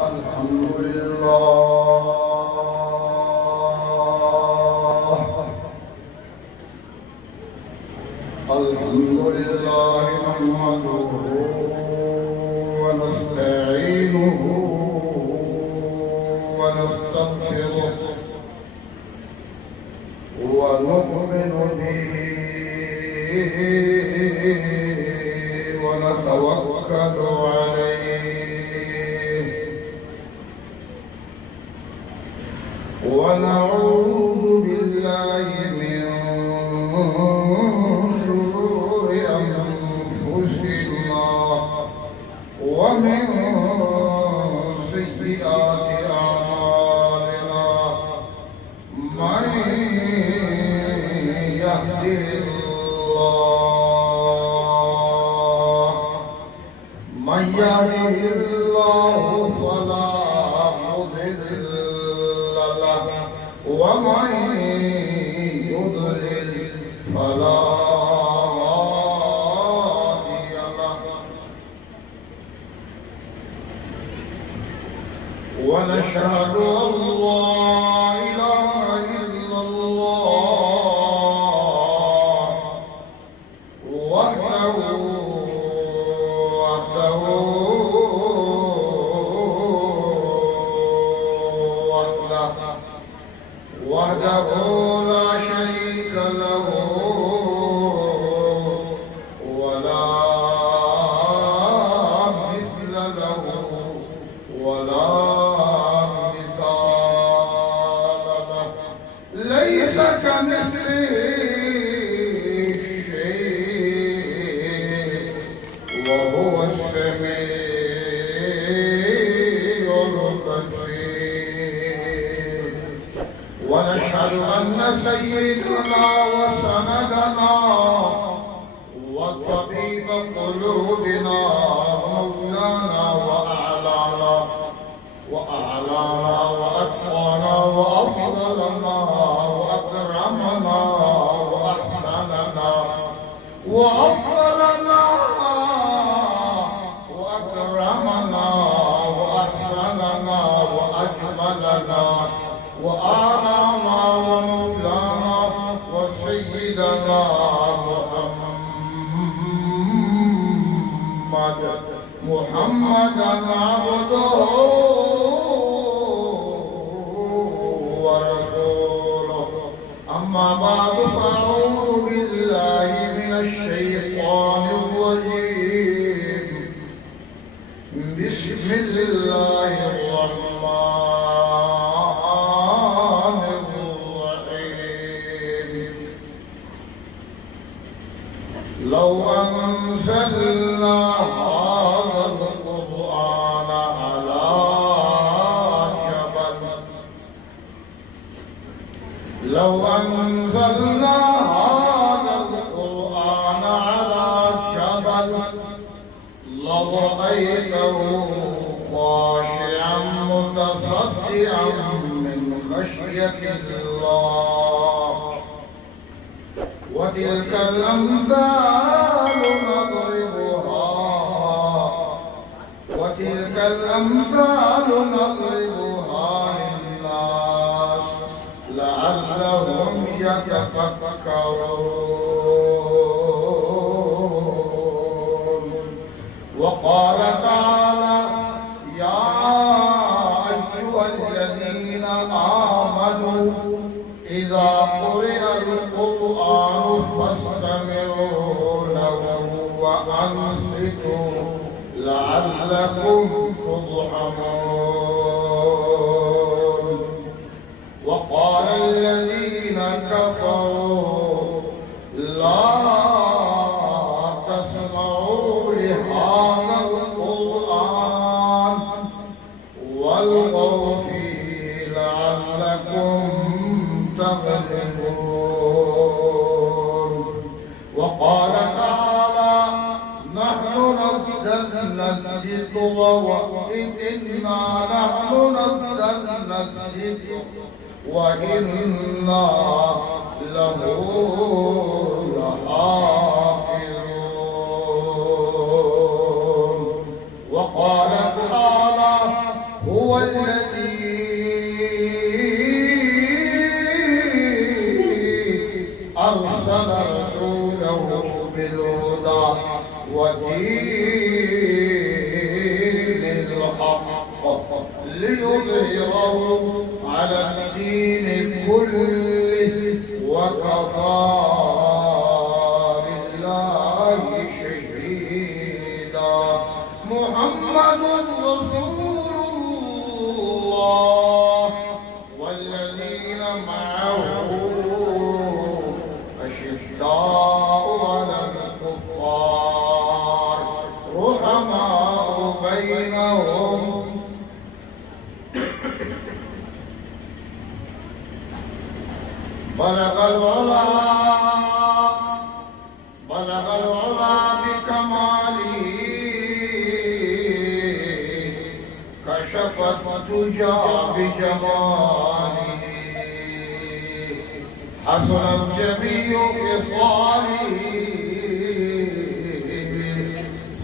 الحمد لله نحمده ونستعينه ونستغفره ونؤمن به ونتوكل عليه ونعوذ بالله من شرور أنفسنا ومن سيئات أعمالنا من يهده الله فلا مضل له ومن يضلل فلا هادي له ونشهد أن لا إله إلا الله وحده لا شريك له ولا مثل له ولا مثال له ليس كمثله شيء وهو السميع البصير ونشهد أن سيدنا وسندنا وطبيب قلوبنا مولانا وأعلانا وأتقانا وأفضلنا وأكرمنا وأحسننا وأفضلنا وأكرمنا وأحسننا وأجملنا وآلنا ومولانا وسيدنا محمدا عبده ورسوله أما بعد فأعوذ بالله من الشيطان الرجيم بسم الله الرحمن الرحيم لو أنزلنا هذا القرآن على جبل لو أنزلنا هذا القرآن على جبل لرأيته خاشعا متصدعا من خشية الله وتلك الأمثال نضربها للناس لعلهم يتفكرون وقال تعالى يا أيها الذين آمنوا إذا قرئ القرآن فاستمعوا له وأنصتوا لعلكم ترحمون وقال الذين كفروا لا تسمعوا لهذا القرآن والغوا فيه لعلكم تغلبون وقال تعالى نحن نزلنا الذكر وإنا نحن نزلنا الذكر وإنا له لحافظون وقال تعالى هو الذي أرسل رسوله بالهدى ودين الحق ليظهره على الدين كله وكفى بالله شهيدا. محمد رسول الله والذين معه أشداء على الكفار رحماء بينهم بلغ العلا بكماله كشف الدجى بجماله حسنت جميع خصاله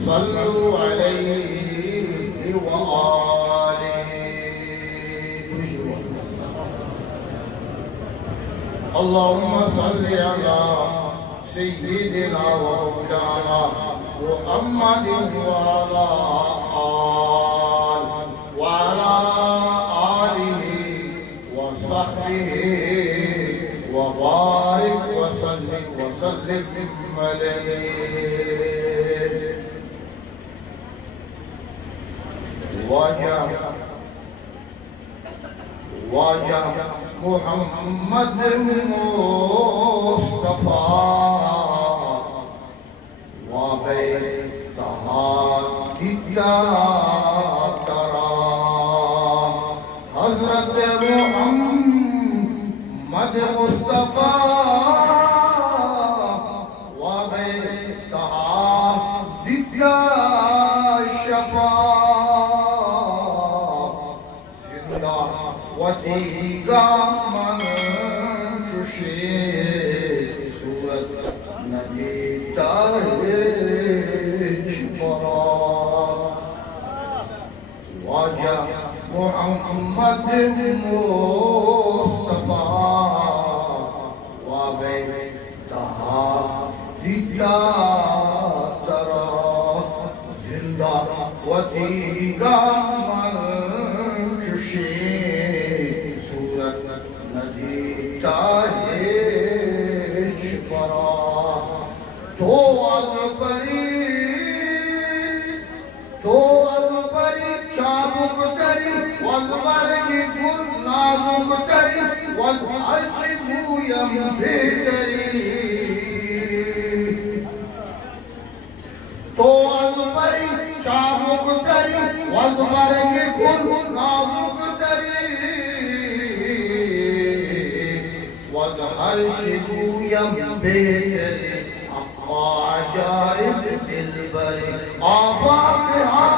صلوا عليه وآله. اللهم صل على سيدنا ومولانا محمد وعلى آله وصحبه وبارك وسلم عليه. واجه محمد المصطفى وبيتها ترى حضرت محمد مصطفى وبيتها شفا وتیگا من چوشی صورت ندیتا ہے چھپا. واجہ محمد مصطفیٰ وبیتہا دیدہ ترا زندہ وتیگا من چوشی تو اکبری چابک تری والبرگی گل نازک تری والعرش گویم بہتری. تو اکبری چابک تری والبرگی گل نازک تری والعرش گویم بہتری. عجائب دلبری آفاقہا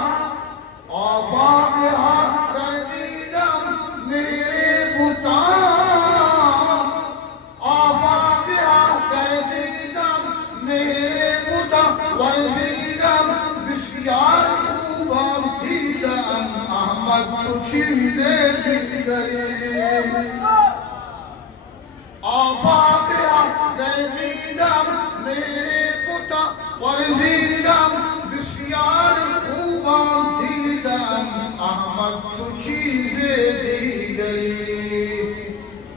کر دیدم میرے بتا. آفاقہا کر دیدم میرے بتا وزیدم بسیار خوبان دیدم احمد تو چندے دلگری. آفاقہا کر دیدم میرے ورزیدم بسیار خوبان دیدم احمد تو چیز دیگری.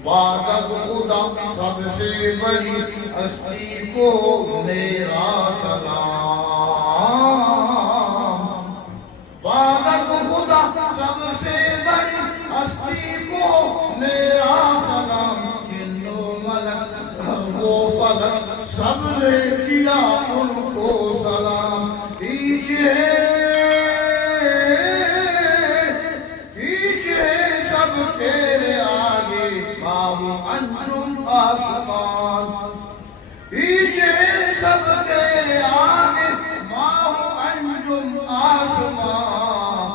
وعدت خدا سب سے بڑی ہستی کو میرا سلام. وعدت خدا سب سے بڑی ہستی کو میرا سلام. جن و ملک و فلک سب نے کیا ان کو سلام. پیچھے سب تیرے آگے ماہ انجم آسمان. پیچھے سب تیرے آگے ماہ انجم آسمان.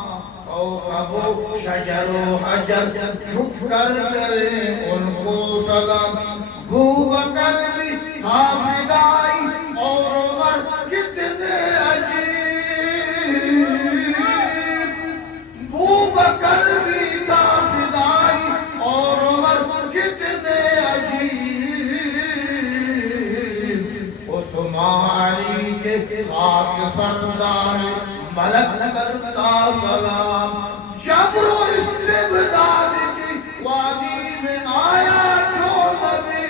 کوکب شجر و حجر جھک کر کرے ان کو سلام. بوبکر بھی حافظ آئی اور عمر کتنے عجیب. بوبکر بھی سردار ملک کرتا سلام جب وہ استبداد کی وادی میں آیا جو نبی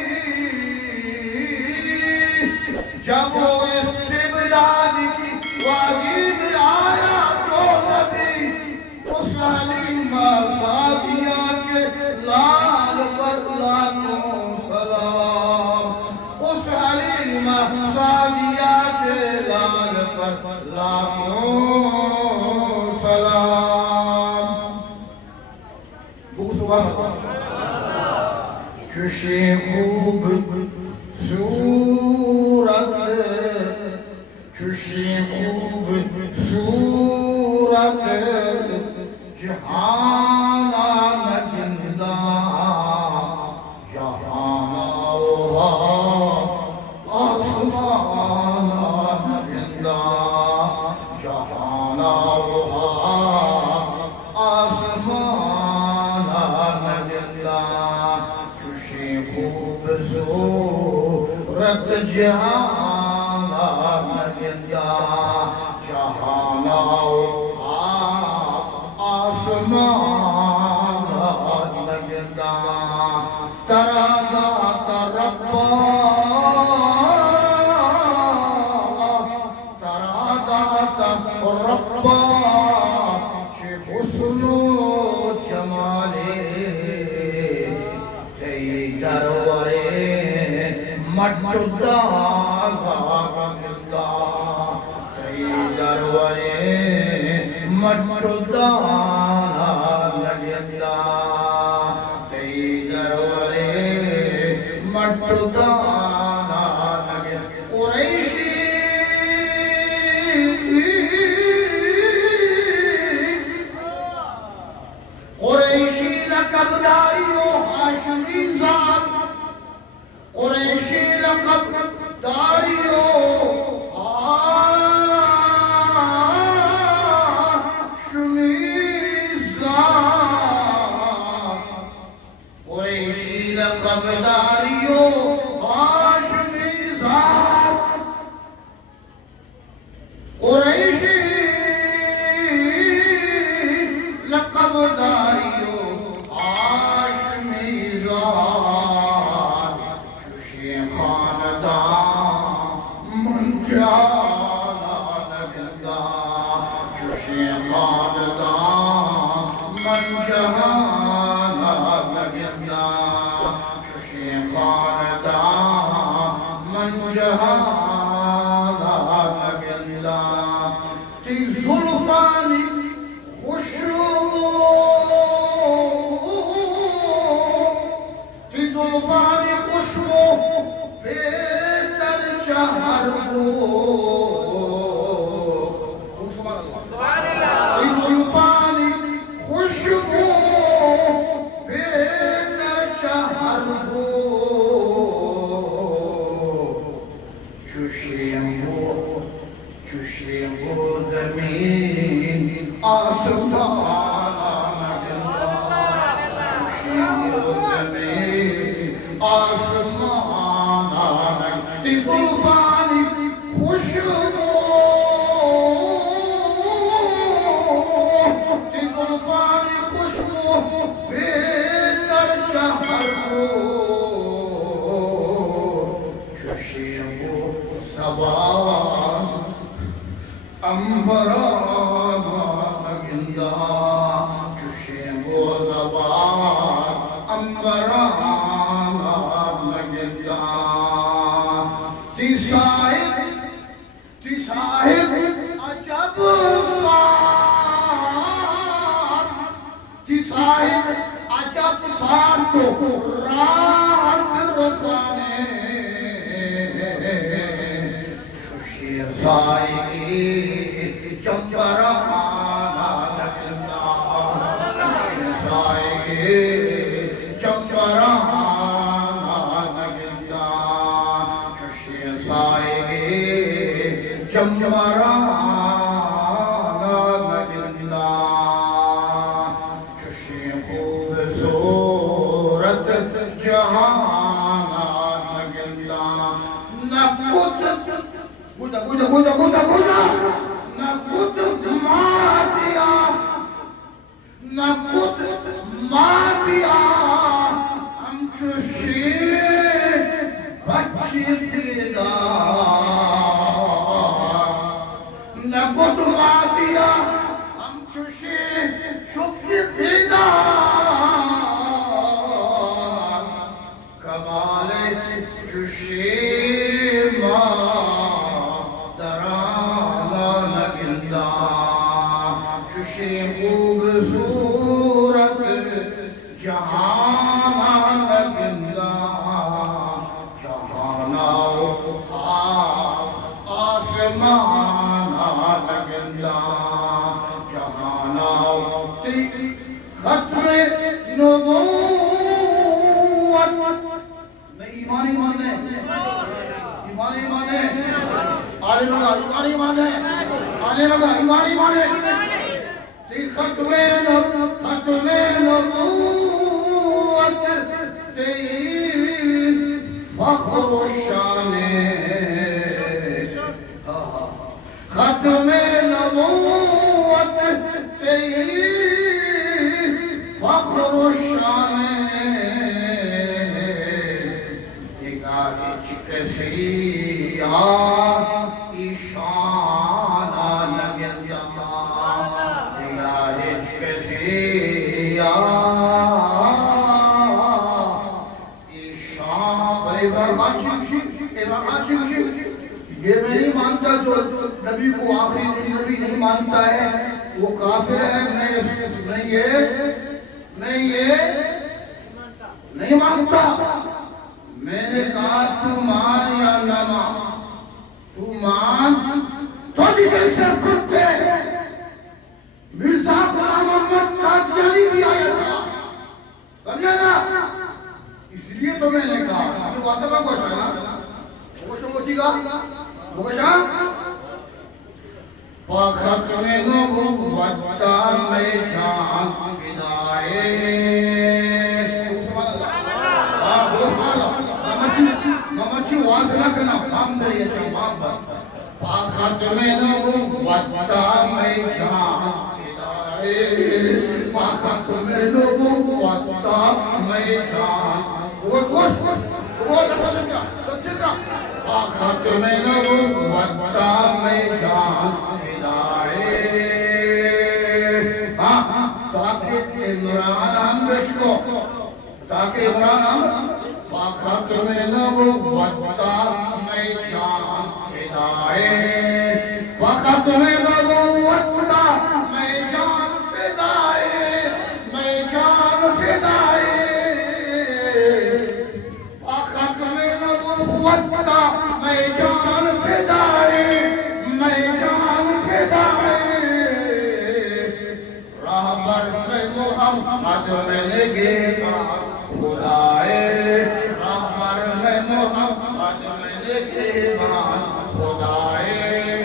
جب وہ استبداد کی وادی میں آیا جو نبی اس حلیمہ سعدیہ کے لال پر لاکھوں سلام اس حلیمہ سعدیہ کے لال پر لاکھوں سلام سبحان اللہ چشی خوب صورت چشی خوب صورت جہانا نجندہ جہانا آسمانا نجندہ جہانا آسمانا نجندہ چشی خوب صورت جہانا نجندہ جہانا آسمان نگندہ ترادا تربا ترادا تربا چه حسن و جمالی تی درورے مٹدا گاگندہ تی درورے مٹدانا نگندہ تی درورے مٹدانا نگندہ قریشی لقب داریو ہاشمی ذات قریشی لقب داریو لقبداریو ہاشمی ذات قریشی لقبداریو ہاشمی ذات چشی خاندان من جانا نگندہ چشی خاندان من جانا نگندہ من جہانا نگندہ تی زلفانی خوشبو تی زلفانی خوشبو بہتر چہر کو تی زلفانی خوشبو بہتر چہر کو چشیمو زمین آسمانا نگندہ چشیمو زمین آسمانا نگندہ تی زلفانی خوشبو تی زلفانی خوشبو بہتر چہر کو چشیمو سوان امبرانا نگندہ چشیمو زبان امبرانا نگندہ تی صاحب عجب سات تی صاحب عجب سات کو راحت رسانے سائی چمبرانا نگندہ سائی چمبرانا نگندہ سائی چمبرانا نگندہ چشی خوبصورت جہانا نگندہ نہ کچھ نہ نکت ماتیا ہم چوشی بچی دیدا نکت ماتیا ہم چوشی چکی دیدا کمال چوشی مادرانا نگلدا چوشی خوبصورت جہانا نگلدا جہانا آسمانا نگلدا جہانا ختم نبوت میں ایمانی مانے ایمانی مانے آلے مگا ایمانی مانے آلے مگا ایمانی مانے ختم نبوت تیر فخر و شان ختم نبوت تیر فخر و شان نگاہ کسی ایشانا نگلدا یہ میں نہیں مانتا جو نبی کو آخری نبی نہیں مانتا ہے وہ کافر ہے میں یہ نہیں مانتا میں نے کہا تو مان یا نہ مان تو مان تو جسے سر کتے مرزا غلام احمد قادیانی بھی آیا تھا سمجھے نا اس لیے تو میں نے کہا جو بات ہے وہ ہے نا وہ شموتی گا وہ شاہ وَخَتْمِ نُبُوَّتَ میں جان فدائے ممچی واضح کرنا مام دریئے چھے مام بر وَخَتْمِ نُبُوَّتَ میں جان وَخَتْمِ نُبُوَّتَ میں جان وہ ختم نبوت میں جان فدائے تاکہ عمران ہم بشکو تاکہ عمران ہم ختم نبوت میں جان فدائے ختم نبوت میں جان فدائے میں جان فدائے میں جان فدائے میں جان فدائے رہبر میں محمد میں لگے خدائے رہبر میں محمد میں لگے خدائے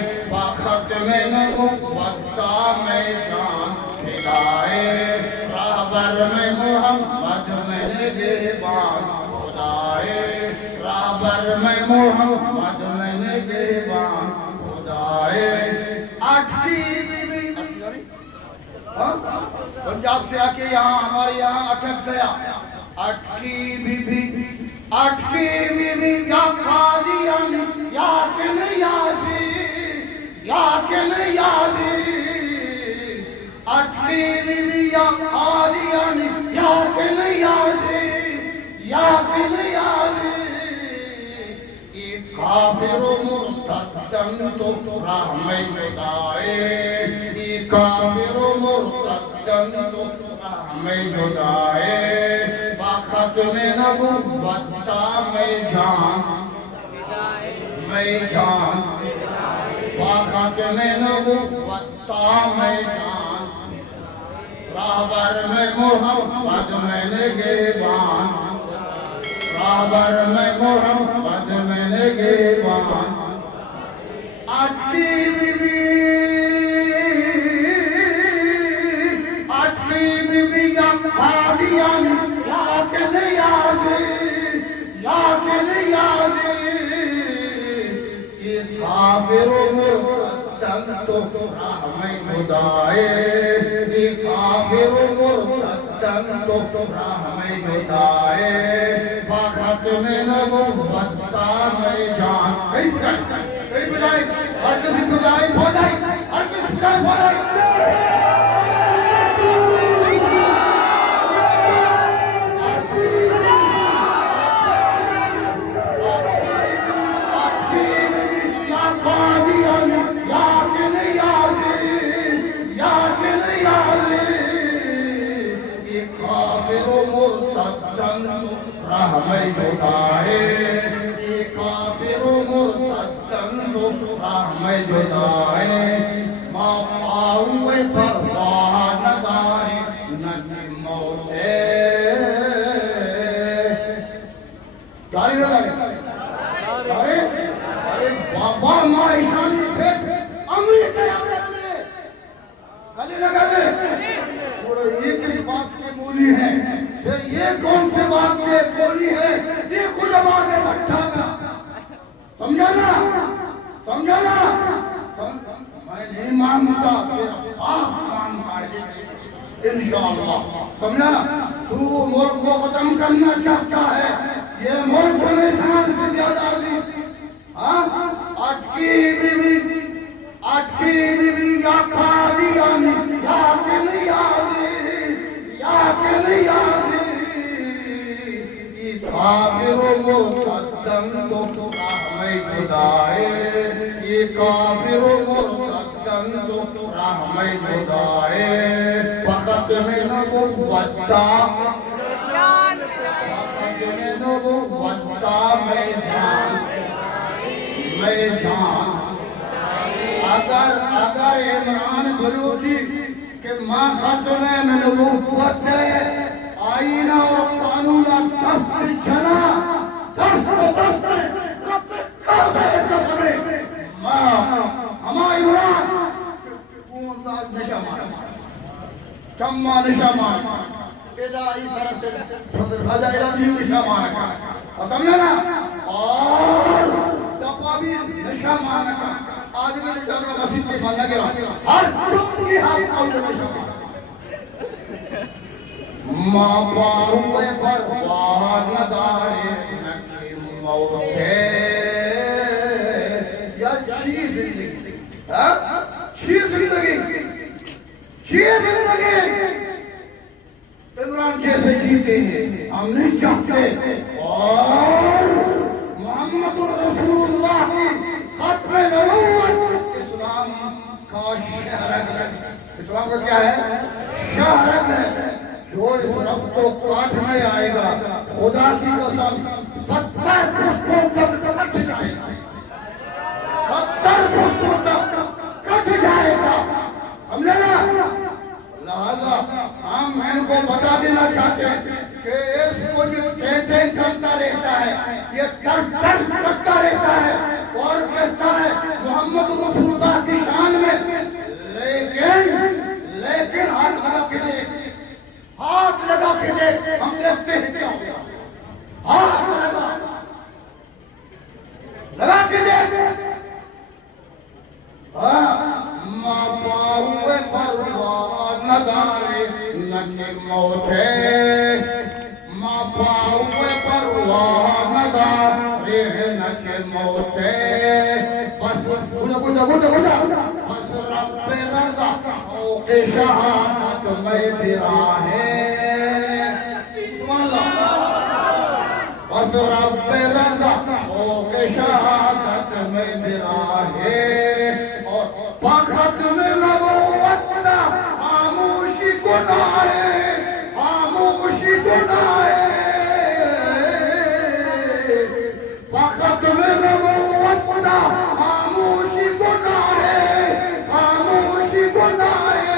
ختم نبوت میں جان فدائے رہبر میں محمد میں لگے خدائے رہبر میں محمد میں لگے خدائے آٹھی بی بی پنجاب سے آکے یہاں ہمارے یہاں اٹھک گیا آٹھی بی بی یا قادیان یا کن یازی یا کن یازی آٹھی بی بی یا قادیان یا کن یازی یا کن یازی کافر و مرتدن تو راہ میں جدائے کافر و مرتدن تو راہ میں جدائے ختم نبوت میں جان ختم نبوت میں جان رہبر میں محمد میں لگے رہبر میں محمد میں لگے آٹھی بی بی یا قادیانی یا کن یازی یا کن یازی یہ کافر و مرتد تو راہ میں جدائے یہ کافر مرتدن تو راہ میں جدائے ختم نبوت میں جان کئی بجائے ہر کسی بجائے بھولائی ہر کسی بجائے بھولائی راہ میں جدائے یہ کافر مرتدن تو راہ میں جدائے ما پاؤے پرواہ ندائے نہ موتے جاری لگائے ارے بابا معاشانی پھر امریت گلی لگا دے یہ کس بات کے بولی ہے پھر یہ کون سے بات کے بولی ہے یہ خود آگے بٹھا گا سمجھانا میں نہیں مانتا آپ مانتا ہے انشاءاللہ سمجھانا تو ملک کو ختم کرنا چاہتا ہے یہ ملک میں جان سے زیادہ عزیز اٹکی بیوی یا کھادی آنی یا کہ نہیں آدھی یا کہ نہیں آدھی یہ کافر مرتدن تو راہ میں جدائے یہ کافر مرتدن تو راہ میں جدائے وختم نبوت میں جان اگر عمران بلوچی کہ ماں ختم نبوت ہے آئینہ اور قانون دست جنا دست کعبہ قسمے ہما عمران کون ذات نشا مارا چمہ نشا مارا ادائی سرط ادائی نشا مارا ختم اور دپابی نشا مارا آج کے لئے جانا مسجد کے مانا گیا ہر تم کی ہاتھ آؤں نشا مارا ماں پاؤے پرواہ ندارے نکی موتے یا چھی زندگی چھی زندگی عمران جیسے جیتے ہیں ہم نہیں چاہتے اور محمد رسول اللہ کی ختم نبوت اسلام کا شہرت ہے اسلام کا کیا ہے شہرت ہے جو اس رب کو کاٹنے آئے گا خدا کی قسم 70 پشتوں تک کٹ جائے گا 70 پشتوں تک کٹ جائے گا ہم نے لہذا ہم ان کو بتا دینا چاہتے ہیں کہ اس کو یہ ٹین کرتا رہتا ہے یہ ٹر کرتا رہتا ہے اور کہتا ہے محمد رسول اللہ کی شان میں لیکن ہاتھ لگا کے دیکھ ہم دیکھتے ہیں کیا ہوگا ہاتھ لگا کے دیکھ ما پاؤے پرواہ ندارے نکی موتے ما پاؤے پرواہ ندارے نکی موتے بس بس رب رضا شوق شہادت میں براہے بس رب رضا شوق شہادت میں براہے ختم نبوت خاموشی گناہے خاموشی گناہے ختم نبوت خاموشی گناہے خاموشی گناہے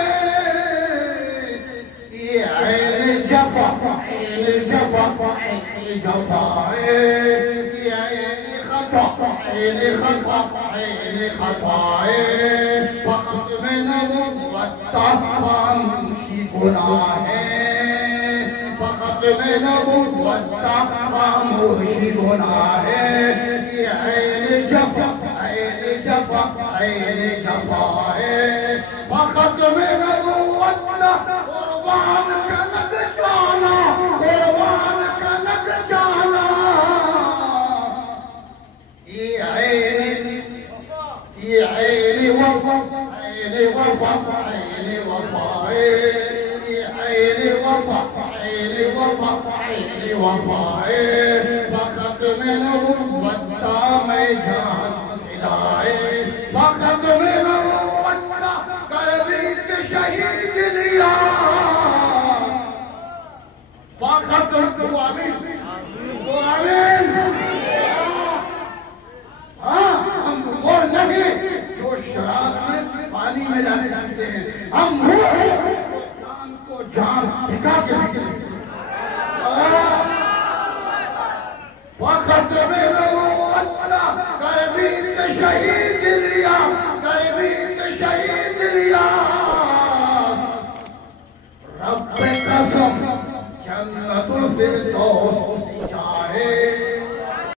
یہ عین جفا عین جفا عین جفا یہ عین خطا عین خطا عین خطائے ختم نبوت خاموشی گناہے ختم نبوت خاموشی گناہے یہ عین جفا عین جفائے بختم نبوت قربان کنک جانا قربان کنک جانا یہ عین وفا عین وفا عین وفائے عین وفا عین وفا عین وفائے بختم نبوت دام جان فدائے بختم نبوت کربی کے شہید لیا بختم کو آمین کو آمین ہم وہ نہیں جو شراب میں پانی میں لانے جانتے ہیں ہم وہ ہیں جان کو جان دکھا کے بکنے وختم نبوت کربی کے شہید لیا کربی کے شہید لیا رب قسم جنت الفردوس چاہے